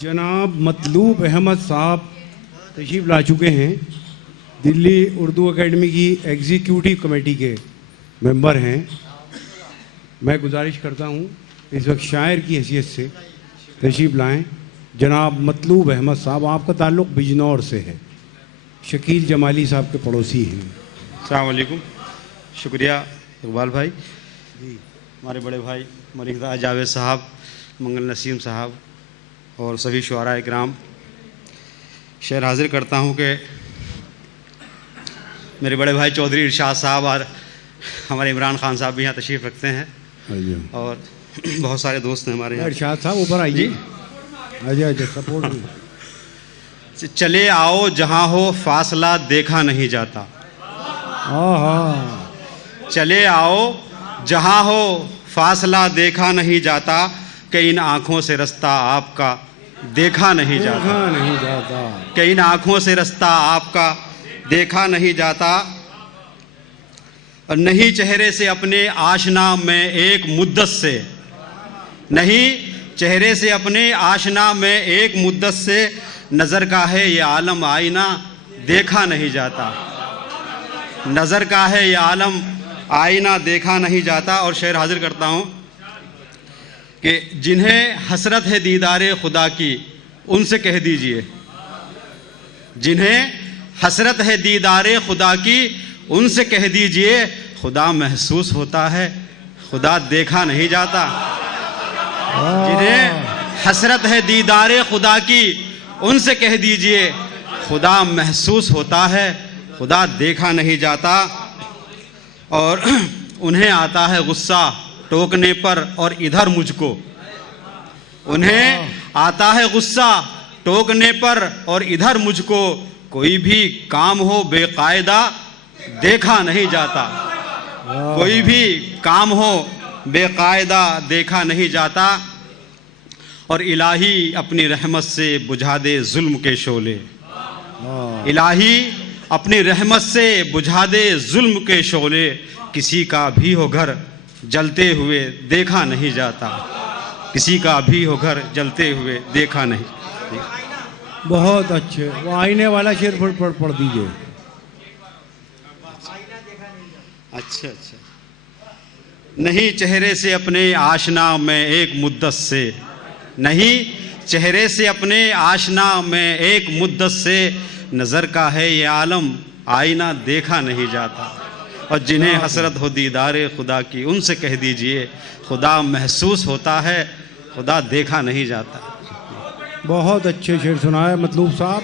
जनाब मतलूब अहमद साहब तशरीफ़ ला चुके हैं। दिल्ली उर्दू एकेडमी की एग्जीक्यूटिव कमेटी के मेंबर हैं। मैं गुजारिश करता हूं इस वक्त शायर की हैसियत से तशरीफ़ लाएं। जनाब मतलूब अहमद साहब, आपका ताल्लुक़ बिजनौर से है, शकील जमाली साहब के पड़ोसी हैं। अस्सलाम वालेकुम। शुक्रिया इकबाल भाई जी, हमारे बड़े भाई मलिक जावेद साहब, मंगल नसीम साहब और सभी शुआरा इकराम। शेर हाजिर करता हूँ कि मेरे बड़े भाई चौधरी इरशाद साहब और हमारे इमरान खान साहब भी यहाँ तशरीफ़ रखते हैं और बहुत सारे दोस्त हैं हमारे यहाँ। इरशाद साहब ऊपर आइए। अच्छा सपोर्ट। चले आओ जहाँ हो फासला देखा नहीं जाता। चले आओ जहाँ हो फासला देखा नहीं जाता, कि इन आँखों से रास्ता आपका देखा नहीं जाता। कि इन आँखों से रास्ता आपका देखा नहीं जाता। और नहीं चेहरे से अपने आशना में एक मुद्दत से, नहीं चेहरे से अपने आशना में एक मुद्दत से, नज़र का है ये आलम आईना देखा नहीं जाता। नज़र का है ये आलम आईना देखा नहीं जाता। और शेर हाजिर करता हूँ कि जिन्हें हसरत है दीदारे खुदा की, उनसे कह दीजिए। जिन्हें हसरत है दीदारे खुदा की, उनसे कह दीजिए, खुदा महसूस होता है, खुदा देखा नहीं जाता। जिन्हें हसरत है दीदारे खुदा की, उनसे कह दीजिए, खुदा महसूस होता है, खुदा देखा नहीं जाता। और उन्हें आता है गुस्सा टोकने पर और इधर मुझको, उन्हें आता है गुस्सा टोकने पर और इधर मुझको, कोई भी काम हो बेकायदा देखा नहीं जाता। कोई भी काम हो बेकायदा देखा नहीं जाता। और इलाही अपनी रहमत से बुझा दे जुल्म के शोले। इलाही अपनी रहमत से बुझा दे जुल्म के शोले, किसी का भी हो घर जलते हुए देखा नहीं जाता। किसी का भी हो घर जलते हुए देखा नहीं। बहुत अच्छे, वो आईने वाला शेर पढ़ दीजिए। अच्छा। नहीं चेहरे से अपने आशना में एक मुद्दत से, नहीं चेहरे से अपने आशना में एक मुद्दत से, नज़र का है ये आलम आईना देखा नहीं जाता। और जिन्हें हसरत हो दीदारे खुदा की, उनसे कह दीजिए, खुदा महसूस होता है, खुदा देखा नहीं जाता। बहुत अच्छे शेर सुनाए मतलूब साहब।